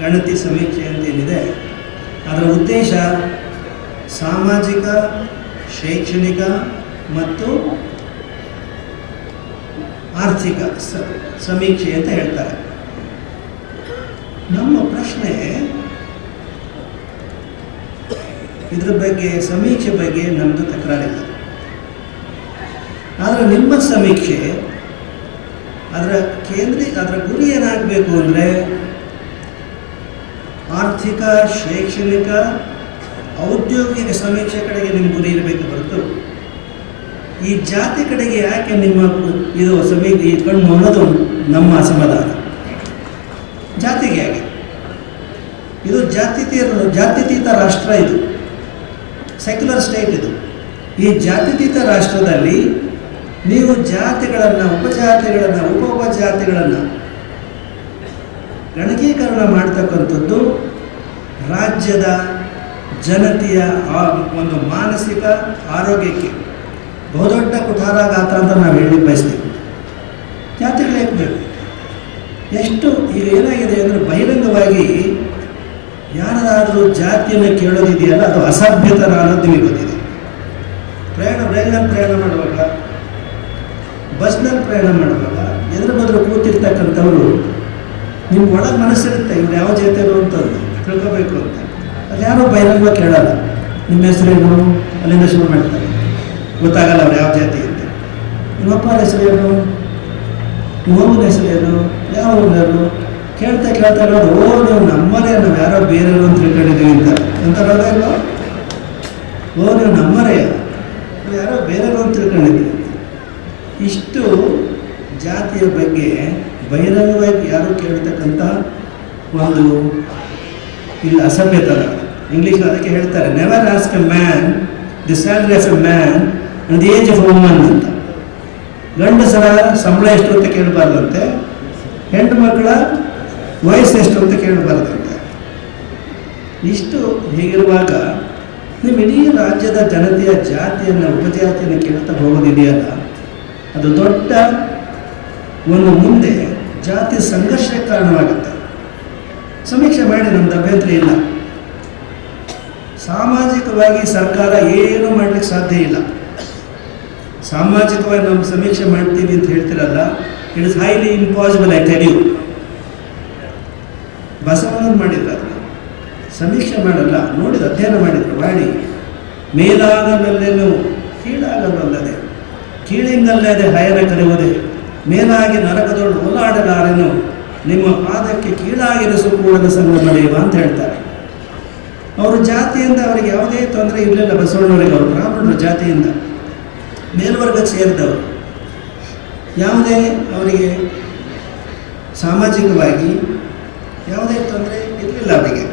ಗಣತಿ ಸಮೀಕ್ಷೆ ಅಂತ ಏನಿದೆ ಅದರ ಉದ್ದೇಶ ಸಾಮಾಜಿಕ, ಶೈಕ್ಷಣಿಕ ಮತ್ತು ಆರ್ಥಿಕ ಸಮೀಕ್ಷೆ ಅಂತ ಹೇಳ್ತಾರೆ. ನಮ್ಮ ಪ್ರಶ್ನೆ ಇದ್ರ ಬಗ್ಗೆ, ಸಮೀಕ್ಷೆ ಬಗ್ಗೆ ನಮ್ಮದು ತಕರಾರಿಲ್ಲ. ಆದರೆ ನಿಮ್ಮ ಸಮೀಕ್ಷೆ ಅದರ ಗುರಿ ಏನಾಗಬೇಕು ಅಂದರೆ ಆರ್ಥಿಕ, ಶೈಕ್ಷಣಿಕ, ಔದ್ಯೋಗಿಕ ಸಮೀಕ್ಷೆ ಕಡೆಗೆ ನಿಮ್ಮ ಗುರಿ ಇರಬೇಕು ಹೊರತು ಈ ಜಾತಿ ಕಡೆಗೆ ಯಾಕೆ ನಿಮ್ಮ ಇದು ಸಮೀಕ್ಷೆ ಕಣ್ಣು ಅನ್ನೋದು ನಮ್ಮ ಅಸಮಾಧಾನ. ಜಾತಿಗೆ ಯಾಕೆ? ಇದು ಜಾತ್ಯತೀತ ರಾಷ್ಟ್ರ, ಇದು ಸೆಕ್ಯುಲರ್ ಸ್ಟೇಟ್. ಇದು ಈ ಜಾತ್ಯತೀತ ರಾಷ್ಟ್ರದಲ್ಲಿ ನೀವು ಜಾತಿಗಳನ್ನು, ಉಪಜಾತಿಗಳನ್ನು, ಉಪಜಾತಿಗಳನ್ನು ಗಣಕೀಕರಣ ಮಾಡ್ತಕ್ಕಂಥದ್ದು ರಾಜ್ಯದ ಜನತೆಯ ಒಂದು ಮಾನಸಿಕ ಆರೋಗ್ಯಕ್ಕೆ ಬಹುದೊಡ್ಡ ಕುಠಾರಾಘಾತ ಅಂತ ನಾವು ಹೇಳಿ ಬಯಸ್ತೀವಿ. ಜಾತಿಗಳು ಯಾಕೆ ಬೇಕು? ಎಷ್ಟು ಈಗ ಏನಾಗಿದೆ ಅಂದರೆ ಬಹಿರಂಗವಾಗಿ ಯಾರಾದರೂ ಜಾತಿಯನ್ನು ಕೇಳೋದಿದೆಯಲ್ಲ, ಅದು ಅಸಭ್ಯತರ ಅನ್ನೋದು ನಿಮಗೆ ಗೊತ್ತಿದೆ. ರೈಲಿನಲ್ಲಿ ಪ್ರಯಾಣ ಮಾಡುವಾಗ, ಬಸ್ನಲ್ಲಿ ಪ್ರಯಾಣ ಮಾಡುವಾಗ ಎದುರು ಬದ್ರು ಕೂತಿರ್ತಕ್ಕಂಥವ್ರು ನಿಮ್ಗೆ ಒಳಗೆ ಮನಸ್ಸಿರುತ್ತೆ ಇವ್ರು ಯಾವ ಜಾತಿಯರು ಅಂತಂದು ತಿಳ್ಕೋಬೇಕು ಅಂತ. ಅದು ಯಾರೋ ಬಹಿರಂಗ ಕೇಳಲ್ಲ. ನಿಮ್ಮ ಹೆಸರೇನು? ಅಲ್ಲಿಂದ ಶುರು ಮಾಡ್ತಾರೆ, ಗೊತ್ತಾಗಲ್ಲ ಅವ್ರು ಯಾವ ಜಾತಿ ಅಂತ. ನಿಮ್ಮಪ್ಪನ ಹೆಸರೇನು? ನಿಮ್ಮಮ್ಮನ ಹೆಸರೇನು? ಯಾವ ಊರವರು? ಕೇಳ್ತಾ ಇರೋದು, ಓ ನೀವು ನಮ್ಮರೇ, ನಾವು ಯಾರೋ ಬೇರೆಯವರು ಅಂತ ತಿಳ್ಕೊಂಡಿದ್ದೀವಿ ಅಂತಾರೋದ ಇಲ್ವ? ಓ ನೀವು ನಮ್ಮರೇ, ನಾವು ಯಾರೋ ಬೇರೆಯವರು ಅಂತ ತಿಳ್ಕೊಂಡಿದ್ದೀವಿ. ಇಷ್ಟು ಜಾತಿಯ ಬಗ್ಗೆ ಬಹಿರಂಗವಾಗಿ ಯಾರು ಕೇಳ್ತಕ್ಕಂಥ ಒಂದು ಇಲ್ಲಿ ಅಸಭ್ಯತನ. ಇಂಗ್ಲೀಷ್ನ ಅದಕ್ಕೆ ಹೇಳ್ತಾರೆ, never ask A man the salary of A man and the age of A woman ಅಂತ. ಗಂಡಸರ ಸಂಬಳ ಎಷ್ಟು ಅಂತ ಕೇಳಬಾರ್ದಂತೆ, ಹೆಣ್ಣು ಮಕ್ಕಳ ವಯಸ್ಸು ಎಷ್ಟು ಅಂತ ಕೇಳಬಾರ್ದಂತೆ. ಇಷ್ಟು ಹೀಗಿರುವಾಗ ನೀವು ಇಡೀ ರಾಜ್ಯದ ಜನತೆಯ ಜಾತಿಯನ್ನು, ಉಪಜಾತಿಯನ್ನು ಕೇಳ್ತಾ ಹೋಗೋದಿದೆಯಲ್ಲ, ಅದು ದೊಡ್ಡ ಒಂದು ಮುಂದೆ ಜಾತಿ ಸಂಘರ್ಷಕ್ಕೆ ಕಾರಣವಾಗುತ್ತೆ. ಸಮೀಕ್ಷೆ ಮಾಡಿ, ನಮ್ದು ಅಭ್ಯಂತರ ಇಲ್ಲ. ಸಾಮಾಜಿಕವಾಗಿ ಸರ್ಕಾರ ಏನು ಮಾಡಲಿಕ್ಕೆ ಸಾಧ್ಯ ಇಲ್ಲ. ಸಾಮಾಜಿಕವಾಗಿ ನಾವು ಸಮೀಕ್ಷೆ ಮಾಡ್ತೀವಿ ಅಂತ ಹೇಳ್ತಿರಲ್ಲ, it is highly impossible. I tell you, ಬಸವಣ್ಣವ್ರು ಮಾಡಿದ್ರು ಅದನ್ನು. ಸಮೀಕ್ಷೆ ಮಾಡಲ್ಲ, ನೋಡಿದ ಅಧ್ಯಯನ ಮಾಡಿದ್ರು. ಮಾಡಿ ಮೇಲಾಗಬಲ್ಲೆನು ಕೀಳಾಗಬಲ್ಲದೆ, ಕೀಳಿಂದಲ್ಲದೆ ಹಯನ ಕರೆಯುವುದೇ, ಮೇಲಾಗಿ ನರಕದೊಳು ಓಲಾಡಲಾರೆನು, ನಿಮ್ಮ ಪಾದಕ್ಕೆ ಕೀಳಾಗಿರಿಸು ಕೂಡದ ಸಂಘ ನಡೆಯುವ ಅಂತ ಹೇಳ್ತಾರೆ. ಅವರು ಜಾತಿಯಿಂದ ಅವರಿಗೆ ಯಾವುದೇ ತೊಂದರೆ ಇರಲಿಲ್ಲ. ಬಸವಣ್ಣವರಿಗೆ ಅವರು ಬ್ರಾಹ್ಮಣರು ಜಾತಿಯಿಂದ ಮೇಲ್ವರ್ಗಕ್ಕೆ ಸೇರಿದವರು. ಯಾವುದೇ ಅವರಿಗೆ ಸಾಮಾಜಿಕವಾಗಿ ಯಾವುದೇ ತೊಂದರೆ ಇರಲಿಲ್ಲ ಅವರಿಗೆ.